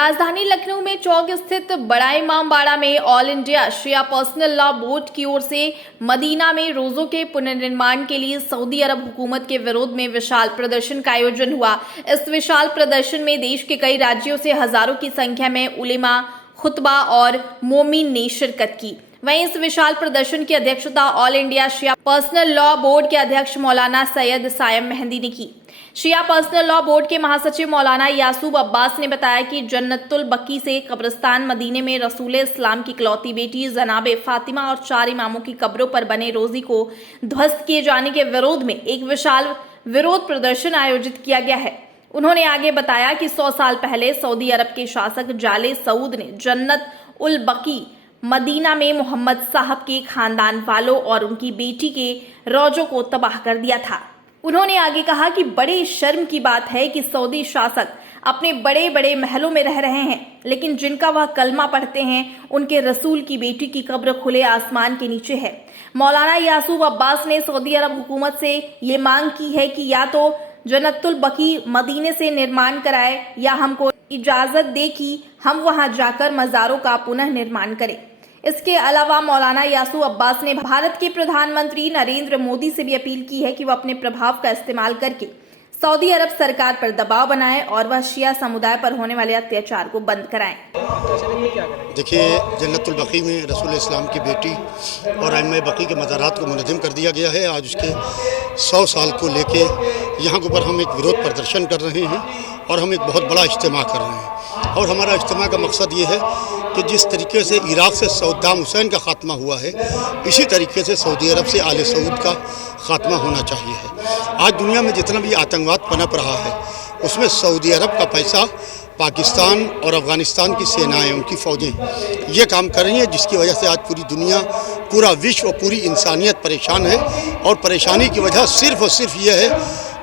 राजधानी लखनऊ में चौक स्थित बड़ा इमामबाड़ा में ऑल इंडिया शिया पर्सनल लॉ बोर्ड की ओर से मदीना में रोजों के पुनर्निर्माण के लिए सऊदी अरब हुकूमत के विरोध में विशाल प्रदर्शन का आयोजन हुआ। इस विशाल प्रदर्शन में देश के कई राज्यों से हजारों की संख्या में उलेमा, खुतबा और मोमिन ने शिरकत की। वहीं इस विशाल प्रदर्शन की अध्यक्षता ऑल इंडिया शिया पर्सनल लॉ बोर्ड के अध्यक्ष मौलाना सैयद सायम मेहंदी ने की। शिया पर्सनल लॉ बोर्ड के महासचिव मौलाना यासूब अब्बास ने बताया कि जन्नतुल बकी से कब्रिस्तान मदीने में रसूल इस्लाम की इकलौती बेटी जनाबे फातिमा और 4 इमामों की कब्रों पर बने रोजी को ध्वस्त किए जाने के विरोध में एक विशाल विरोध प्रदर्शन आयोजित किया गया है। उन्होंने आगे बताया कि 100 साल पहले सऊदी अरब के शासक जाले सऊद ने जन्नत उल बकी मदीना में मोहम्मद साहब के खानदान वालों और उनकी बेटी के रौजों को तबाह कर दिया था। उन्होंने आगे कहा कि बड़े शर्म की बात है कि सऊदी शासक अपने बड़े बड़े महलों में रह रहे हैं, लेकिन जिनका वह कलमा पढ़ते हैं उनके रसूल की बेटी की कब्र खुले आसमान के नीचे है। मौलाना यासूब अब्बास ने सऊदी अरब हुकूमत से ये मांग की है कि या तो जन्नतुल बकी मदीने से निर्माण कराए या हमको इजाजत दे कि हम वहां जाकर मज़ारों का पुनः निर्माण करें। इसके अलावा मौलाना यासूब अब्बास ने भारत के प्रधानमंत्री नरेंद्र मोदी से भी अपील की है कि वह अपने प्रभाव का इस्तेमाल करके सऊदी अरब सरकार पर दबाव बनाए और वह शिया समुदाय पर होने वाले अत्याचार को बंद कराएं। देखिए, जन्नतुल बकी में रसूल इस्लाम की बेटी और अइम्मा बकी के मज़ारात को मुनज़्ज़म कर दिया गया है। आज उसके 100 साल को लेके यहाँ के ऊपर हम एक विरोध प्रदर्शन कर रहे हैं और हम एक बहुत बड़ा इज्तिमा कर रहे हैं। और हमारा इज्तिमा का मकसद ये है कि जिस तरीके से इराक़ से सद्दाम हुसैन का ख़ात्मा हुआ है, इसी तरीके से सऊदी अरब से आले सऊद का ख़ात्मा होना चाहिए है। आज दुनिया में जितना भी आतंकवाद पनप रहा है, उसमें सऊदी अरब का पैसा पाकिस्तान और अफ़गानिस्तान की सेनाएं, उनकी फ़ौजें ये काम कर रही हैं, जिसकी वजह से आज पूरी दुनिया, पूरा विश्व और पूरी इंसानियत परेशान है। और परेशानी की वजह सिर्फ़ और सिर्फ ये है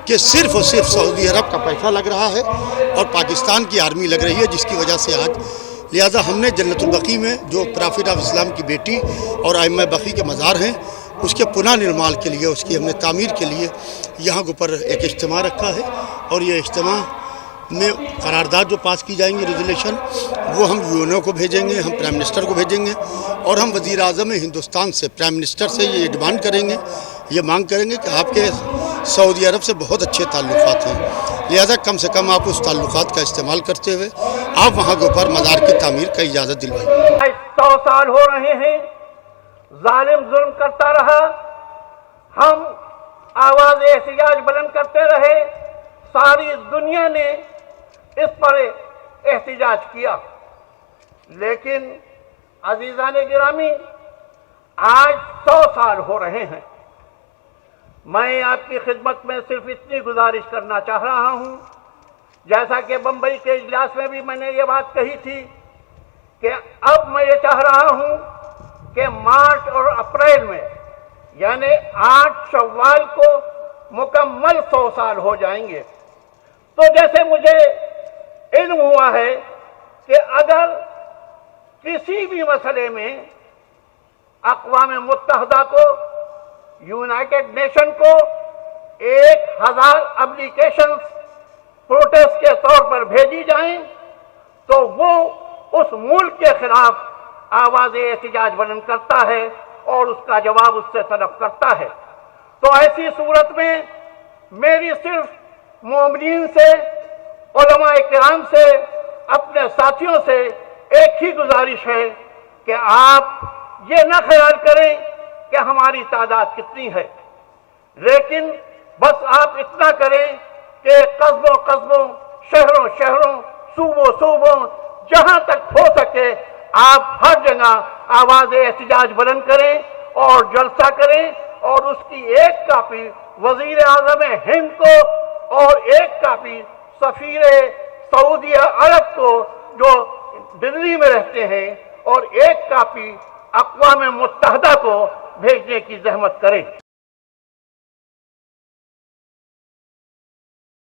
कि सिर्फ़ और सिर्फ सऊदी अरब का पैसा लग रहा है और पाकिस्तान की आर्मी लग रही है, जिसकी वजह से आज लिहाजा हमने जन्नतुल बकी में जो प्रॉफिट ऑफ इस्लाम की बेटी और अइम्मा बकी के मज़ार हैं, उसके पुनः निर्माण के लिए, उसकी हमने तामीर के लिए यहाँ के ऊपर एक इज्तिमा रखा है। और ये इज्तिमा में करारदाद जो पास की जाएंगी, रेजोल्यूशन, वो हम यूएनओ को भेजेंगे, हम प्राइम मिनिस्टर को भेजेंगे और हम वज़ीर आज़म हिंदुस्तान से, प्राइम मिनिस्टर से ये डिमांड करेंगे, ये मांग करेंगे कि आपके सऊदी अरब से बहुत अच्छे ताल्लुकात हैं, लिहाजा कम से कम आप उस ताल्लुकात का इस्तेमाल करते हुए आप वहाँ के ऊपर मज़ार की तामीर का इजाज़त दिलवाइए। 100 साल हो रहे हैं, जालिम जुल्म करता रहा, हम आवाज़ एहतिजाज बुलंद करते रहे, सारी दुनिया ने इस पर एहतिजाज किया। लेकिन अजीज़ान गिरामी, आज 100 साल हो रहे हैं। मैं आपकी खिदमत में सिर्फ इतनी गुजारिश करना चाह रहा हूं, जैसा कि बंबई के इजलास में भी मैंने ये बात कही थी कि अब मैं ये चाह रहा हूं कि मार्च और अप्रैल में, यानी 8 शव्वाल को मुकम्मल 100 साल हो जाएंगे। तो जैसे मुझे इल्म हुआ है कि अगर किसी भी मसले में अक़वाम मुत्तहदा को, यूनाइटेड नेशन को 1000 एप्लीकेशंस प्रोटेस्ट के तौर पर भेजी जाएं, तो वो उस मुल्क के खिलाफ आवाज़ एहतिजाज बुलंद करता है और उसका जवाब उससे तलब करता है। तो ऐसी सूरत में मेरी सिर्फ मोमिनीन से, उलमाए किराम से, अपने साथियों से एक ही गुजारिश है कि आप ये न ख्याल करें कि हमारी तादाद कितनी है, लेकिन बस आप इतना करें कि कस्बों कस्बों, शहरों शहरों, सूबों सूबों, जहां तक हो सके आप हर जगह आवाज़ एहतिजाज बुलंद करें और जलसा करें और उसकी एक कापी वज़ीर आज़म हिंद को और एक कापी सफ़ीर सऊदी अरब को जो दिल्ली में रहते हैं और एक कापी अक़वाम मुत्तहदा को भेजने की ज़हमत करें।